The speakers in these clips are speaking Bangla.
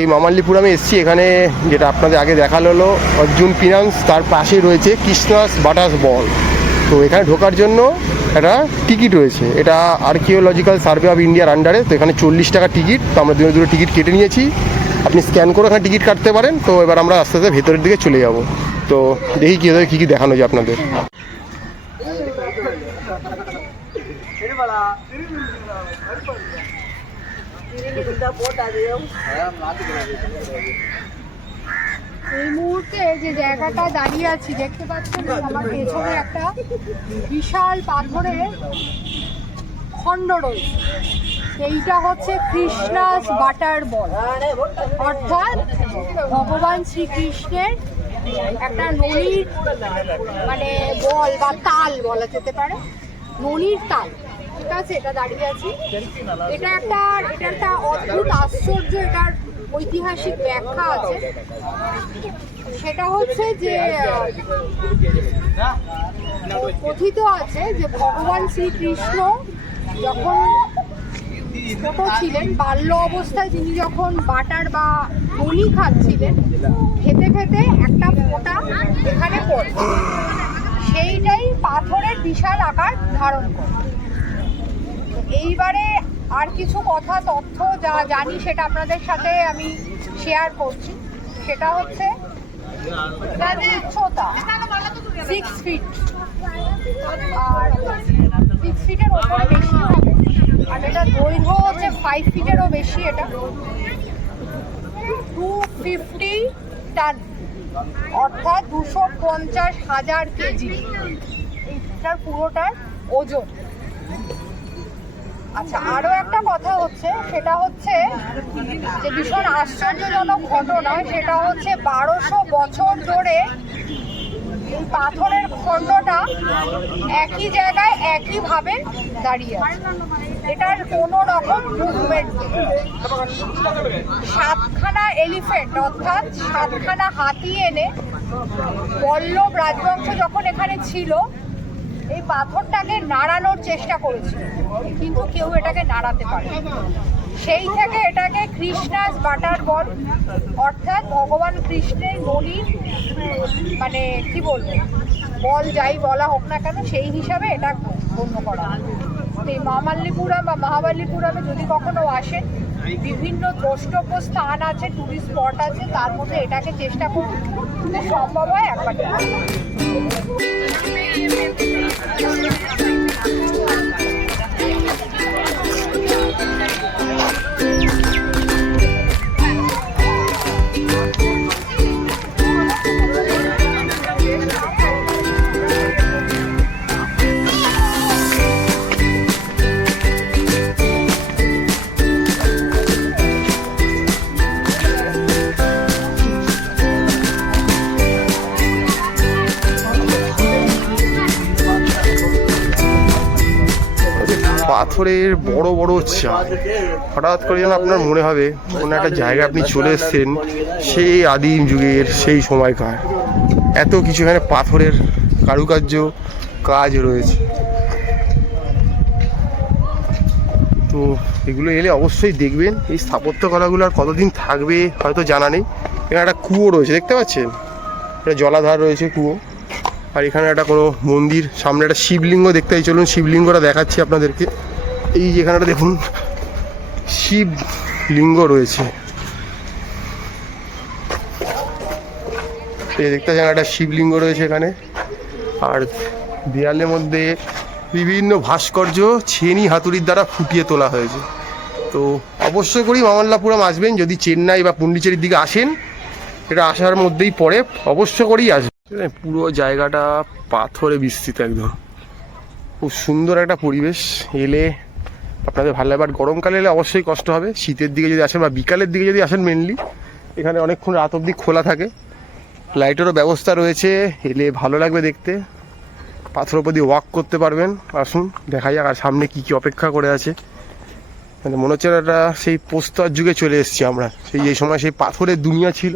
এই মামাল্লিপুরামে এসেছি। এখানে যেটা আপনাদের আগে দেখালো হলো অর্জুন ফিনান্স, তার পাশে রয়েছে কৃষ্ণাস বাটাস বল। তো এখানে ঢোকার জন্য একটা টিকিট রয়েছে, এটা আর্কিওলজিক্যাল সার্ভে অফ ইন্ডিয়ার আন্ডারে। তো এখানে 40 টাকা টিকিট। তো আমরা দুটো টিকিট কেটে নিয়েছি, আপনি স্ক্যান করে এখানে টিকিট কাটতে পারেন। তো এবার আমরা আস্তে আস্তে ভেতরের দিকে চলে যাব। তো দেখি কী কী দেখানো যায় আপনাদের। এই মুহূর্তে যে জায়গাটা দাঁড়িয়ে আছি দেখতে পাচ্ছেন আমার পেছনে একটা বিশাল পাথরের খণ্ড রয়েছে। এইটা হচ্ছে কৃষ্ণাস বাটার বল, অর্থাৎ ভগবান শ্রীকৃষ্ণের একটা ননির মানে বল বা তাল বলা যেতে পারে, ননির তাল। ঠিক আছে, এটা দাঁড়িয়ে আছি। এটা একটা অদ্ভুত আশ্চর্য, এটার ঐতিহাসিক ব্যাখ্যা আছে। সেটা হচ্ছে যে কথিত আছে যে ভগবান শ্রীকৃষ্ণ যখন ছোট ছিলেন, বাল্য অবস্থায় তিনি যখন বাটার বা ননি খাচ্ছিলেন, খেতে খেতে একটা ফোঁটা এখানে পড়ে, সেইটাই পাথরের বিশাল আকার ধারণ করে। এইবারে আর কিছু কথা তথ্য যা জানি সেটা আপনাদের সাথে আমি শেয়ার করছি। সেটা হচ্ছে উচ্চতা 6 ফিট, আর 6 ফিটের ওপরে বেশি হবে। আর এটা দৈর্ঘ্য হচ্ছে 5 ফিটেরও বেশি। এটা 250 টন, অর্থাৎ 250,000 কেজি এইটার পুরোটার ওজন। আচ্ছা, আরও একটা কথা হচ্ছে, সেটা হচ্ছে যে ভীষণ আশ্চর্যজনক ঘটনা, সেটা হচ্ছে 1200 বছর ধরে এই পাথরের খণ্ডটা একই জায়গায় একইভাবে দাঁড়িয়ে আছে। এটার কোনো রকম মুভমেন্ট নেই। 7খানা এলিফেন্ট অর্থাৎ 7খানা হাতি এনে পল্লব রাজবংশ যখন এখানে ছিল, এই পাথরটাকে নাড়ানোর চেষ্টা করেছিল, কিন্তু কেউ এটাকে নাড়াতে পারে। সেই থেকে এটাকে কৃষ্ণাস বাটার বল, অর্থাৎ ভগবান কৃষ্ণের ননির মানে কি বলবো বল, যাই বলা হোক না কেন, সেই হিসাবে এটা গণ্য করা হয়। এই মামাল্লিপুরাম বা মহাবালিপুরামে যদি কখনো আসেন, বিভিন্ন দ্রষ্টব্য স্থান আছে, টুরিস্ট স্পট আছে, তার মধ্যে এটাকে চেষ্টা করুন, সম্ভব হয় একবার। পাথরের বড় বড় চাল, হঠাৎ করে যেন আপনার মনে হবে কোনো একটা জায়গায় আপনি চলে এসেছেন, সেই আদিম যুগের সেই সময়কার। এত কিছু এখানে পাথরের কারুকার্য কাজ রয়েছে। তো এগুলো এলে অবশ্যই দেখবেন। এই স্থাপত্যকলাগুলো আর কতদিন থাকবে হয়তো জানা নেই। এখানে একটা কুয়ো রয়েছে, দেখতে পাচ্ছেন, একটা জলাধার রয়েছে, কুয়ো। আর এখানে একটা কোনো মন্দির, সামনে একটা শিবলিঙ্গ দেখতে পাই। চলুন শিবলিঙ্গটা দেখাচ্ছি আপনাদেরকে। এই যেখানেটা দেখুন শিবলিঙ্গ রয়েছে, এই দেখতে পাচ্ছেন একটা শিবলিঙ্গ রয়েছে এখানে। আর দেয়ালের মধ্যে বিভিন্ন ভাস্কর্য ছেনি হাতুড়ির দ্বারা ফুটিয়ে তোলা হয়েছে। তো অবশ্যই করি মামাল্লাপুরাম আসবেন, যদি চেন্নাই বা পন্ডিচেরির দিকে আসেন, এটা আসার মধ্যেই পড়ে, অবশ্য করেই আসবেন। পুরো জায়গাটা পাথরে বিস্তৃত, একদম খুব সুন্দর একটা পরিবেশ। এলে আপনাদের ভালো লাগবে। আর গরমকালে এলে অবশ্যই কষ্ট হবে। শীতের দিকে যদি আসেন বা বিকালের দিকে যদি আসেন, মেনলি এখানে অনেকক্ষণ রাত অবধি খোলা থাকে, লাইটেরও ব্যবস্থা রয়েছে। এলে ভালো লাগবে দেখতে, পাথর উপর দিয়ে ওয়াক করতে পারবেন। আসুন দেখা যাক আর সামনে কী কী অপেক্ষা করে আছে। মানে মনে হচ্ছে একটা সেই প্রস্তর যুগে চলে এসেছি আমরা। সেই সময় সেই পাথরের দুনিয়া ছিল,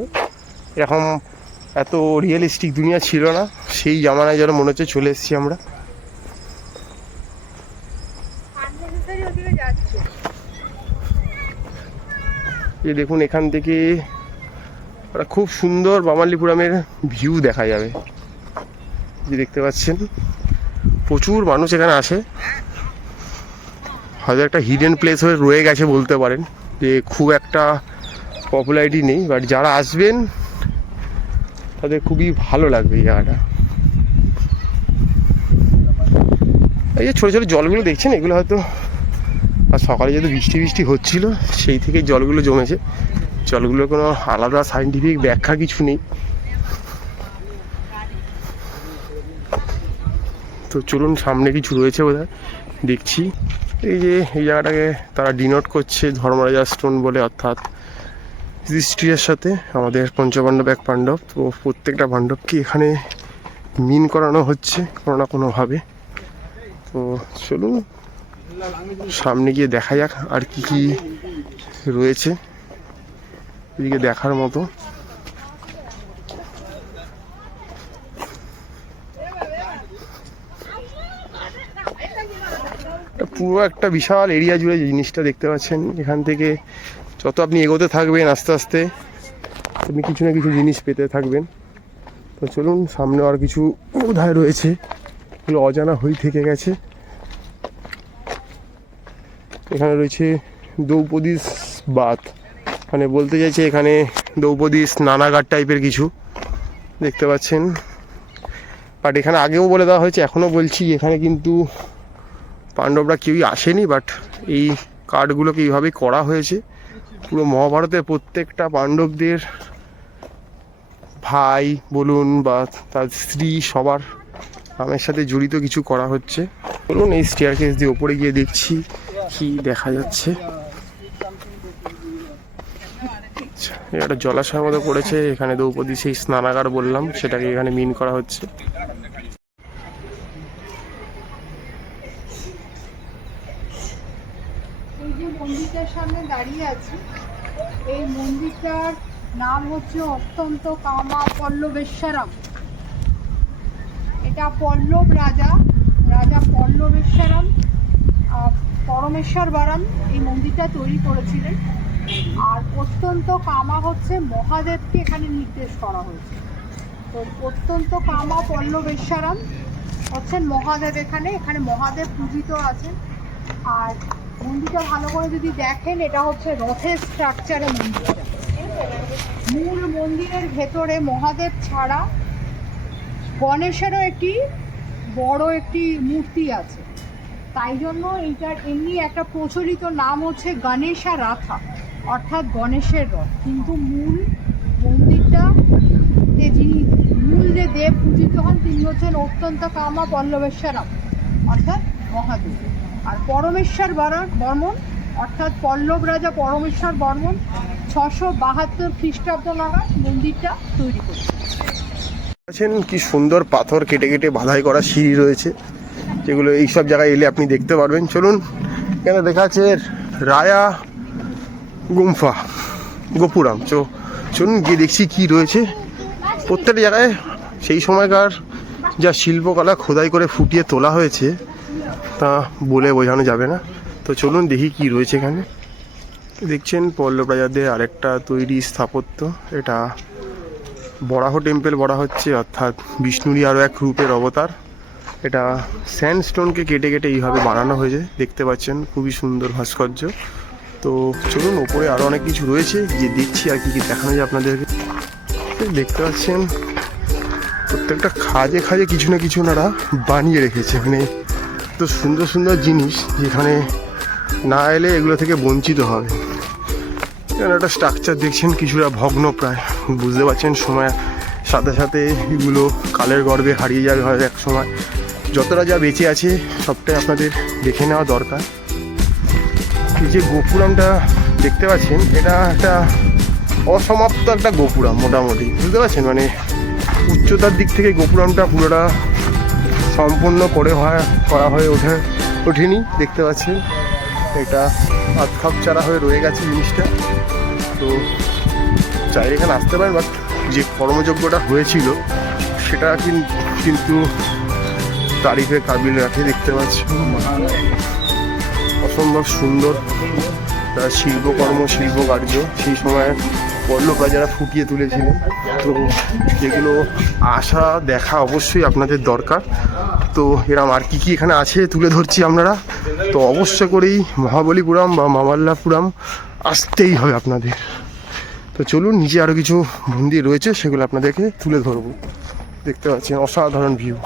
এরকম এত রিয়েলিস্টিক দুনিয়া ছিল না। সেই জামানায় যেন মনে হচ্ছে চলে এসেছি আমরা। এই দেখুন এখান থেকে একটা খুব সুন্দর বামাল্লিপুরামের ভিউ দেখা যাবে, যে দেখতে পাচ্ছেন প্রচুর মানুষ এখানে আসে। হয়তো একটা হিডেন প্লেস হয়ে রয়ে গেছে বলতে পারেন, যে খুব একটা পপুলারিটি নেই, বাট যারা আসবেন তাদের খুবই ভালো লাগবে এই জায়গাটা। এই যে ছোটো ছোটো জলগুলো দেখছেন, এগুলো হয়তো আর সকালে যেহেতু বৃষ্টি হচ্ছিল সেই থেকে জলগুলো জমেছে। জলগুলোর কোনো আলাদা সায়েন্টিফিক ব্যাখ্যা কিছু নেই। তো চলুন, সামনে কিছু রয়েছে বোধহয়, দেখছি। এই যে এই জায়গাটাকে তারা ডিনোট করছে ধর্মরাজা স্টোন বলে, অর্থাৎ যুধিষ্ঠিরের সাথে আমাদের পঞ্চপাণ্ডব এক পাণ্ডব, তো প্রত্যেকটা পাণ্ডবকে এখানে মিন করানো হচ্ছে কোনো না কোনোভাবে। তো চলুন সামনে গিয়ে দেখা যাক আর কি কি রয়েছে এদিকে দেখার মতো। পুরো একটা বিশাল এরিয়া জুড়ে জিনিসটা দেখতে পাচ্ছেন। এখান থেকে যত আপনি এগোতে থাকবেন আস্তে আস্তে আপনি কিছু না কিছু জিনিস পেতে থাকবেন। তো চলুন, সামনে আর কিছু বোধহয় রয়েছে, এগুলো অজানা হয়ে থেকে গেছে। এখানে রয়েছে দ্রৌপদীস বাথ, মানে বলতে চাইছে এখানে দ্রৌপদী স্নানাগার টাইপের কিছু দেখতে পাচ্ছেন। বাট এখানে আগেও বলে দেওয়া হয়েছে, এখনও বলছি, এখানে কিন্তু পাণ্ডবরা কেউই আসেনি, বাট এই কার্ডগুলোকে এইভাবেই করা হয়েছে। পুরো মহাভারতের প্রত্যেকটা পাণ্ডবদের ভাই বলুন বা তার স্ত্রী সবার নামের সাথে জড়িত কিছু করা হচ্ছে। বলুন এই স্টেয়ারকেস দিয়ে ওপরে গিয়ে দেখছি কি দেখা যাচ্ছে। একটা জলাশয়ের মতো পড়েছে, এখানে দ্রৌপদী সেই স্নানাগার বললাম সেটাকে এখানে মিন করা হচ্ছে। এই যে মন্দিরটার সামনে দাঁড়িয়ে আছি, এই মন্দিরটার নাম হচ্ছে অত্যন্ত কামা পল্লবেশ্বরম। এটা পল্লব রাজা পল্লবেশ্বরম পরমেশ্বরবরম এই মন্দিরটা তৈরি করেছিলেন। আর অত্যন্ত কামা হচ্ছে মহাদেবকে এখানে নির্দেশ করা হয়েছে। তো অত্যন্ত কামা পল্লবেশ্বরম হচ্ছেন মহাদেব। এখানে মহাদেব পূজিত আছেন। আর মন্দিরটা ভালো করে যদি দেখেন, এটা হচ্ছে রথের স্ট্রাকচারে মন্দিরটা। মূল মন্দিরের ভেতরে মহাদেব ছাড়া গণেশেরও একটি বড় একটি মূর্তি আছে। তাই জন্য এইটার এমনি একটা প্রচলিত নাম হচ্ছে গণেশা রাথা, অর্থাৎ গণেশের রথ। কিন্তু মূল মন্দিরটা মূল যে দেব পূজিত হন তিনি হচ্ছেন অত্যন্ত কামা পল্লবেশ্বরম, অর্থাৎ মহাদেব। আর পরমেশ্বর বর্মন অর্থাৎ পল্লব রাজা পরমেশ্বর বর্মন 672 খ্রিস্টাব্দ নাগাদ মন্দিরটা তৈরি করেছেন। কি সুন্দর পাথর কেটে কেটে বাঁধাই করা সিঁড়ি রয়েছে, যেগুলো এইসব জায়গায় এলে আপনি দেখতে পারবেন। চলুন, এখানে দেখা যাচ্ছে রায়া গুম্ফা গোপুরাম। চলুন গিয়ে দেখছি কি রয়েছে। প্রত্যেকটা জায়গায় সেই সময়কার যা শিল্পকলা খোদাই করে ফুটিয়ে তোলা হয়েছে তা বলে বোঝানো যাবে না। তো চলুন দেখি কি রয়েছে এখানে। দেখছেন পল্লব রাজাদের আরেকটা তৈরি স্থাপত্য, এটা বরাহ টেম্পল বলা হচ্ছে, অর্থাৎ বিষ্ণুরই আরও এক রূপের অবতার। এটা স্যান্ডস্টোনকে কেটে কেটে এইভাবে বানানো হয়েছে, দেখতে পাচ্ছেন খুবই সুন্দর ভাস্কর্য। তো চলুন ওপরে আরও অনেক কিছু রয়েছে, গিয়ে দেখছি আর কি কি দেখানো যায় আপনাদেরকে। দেখতে পাচ্ছেন প্রত্যেকটা খাজে খাজে কিছু না কিছু ওনারা বানিয়ে রেখেছে। মানে তো সুন্দর সুন্দর জিনিস, যেখানে না এলে এগুলো থেকে বঞ্চিত হবে। এখানে একটা স্ট্রাকচার দেখছেন কিছুটা ভগ্ন প্রায়, বুঝতে পারছেন সময়ের সাথে সাথে এগুলো কালের গর্ভে হারিয়ে যাবে হয়তো এক সময়। যতটা যা বেঁচে আছে সবটাই আপনাদের দেখে নেওয়া দরকার। এই যে গোপুরামটা দেখতে পাচ্ছেন, এটা একটা অসমাপ্ত একটা গোপুরাম মোটামুটি, বুঝতে পারছেন। মানে উচ্চতার দিক থেকে গোপুরামটা পুরোটা সম্পূর্ণ করা হয়ে ওঠেনি, দেখতে পাচ্ছেন। এটা আধখাপ চারা হয়ে রয়ে গেছে জিনিসটা। তো চাইলে এখানে আসতে পারেন, বাট যে কর্মযজ্ঞটা হয়েছিল সেটা কিন্তু তারিফের কাবিল রাখে, দেখতে পাচ্ছেন। অসম্ভব সুন্দর শিল্পকর্ম শিল্পকার্য সেই সময় পল্লব রাজারা ফুটিয়ে তুলেছিলেন। তো যেগুলো আসা দেখা অবশ্যই আপনাদের দরকার। তো এরম আর কি কি এখানে আছে তুলে ধরছি আপনারা, তো অবশ্য করেই মহাবলীপুরম বা মামাল্লাপুরম আসতেই হবে আপনাদের। তো চলুন, নিচে আরও কিছু মন্দির রয়েছে সেগুলো আপনাদেরকে তুলে ধরবো। দেখতে পাচ্ছেন অসাধারণ ভিউ।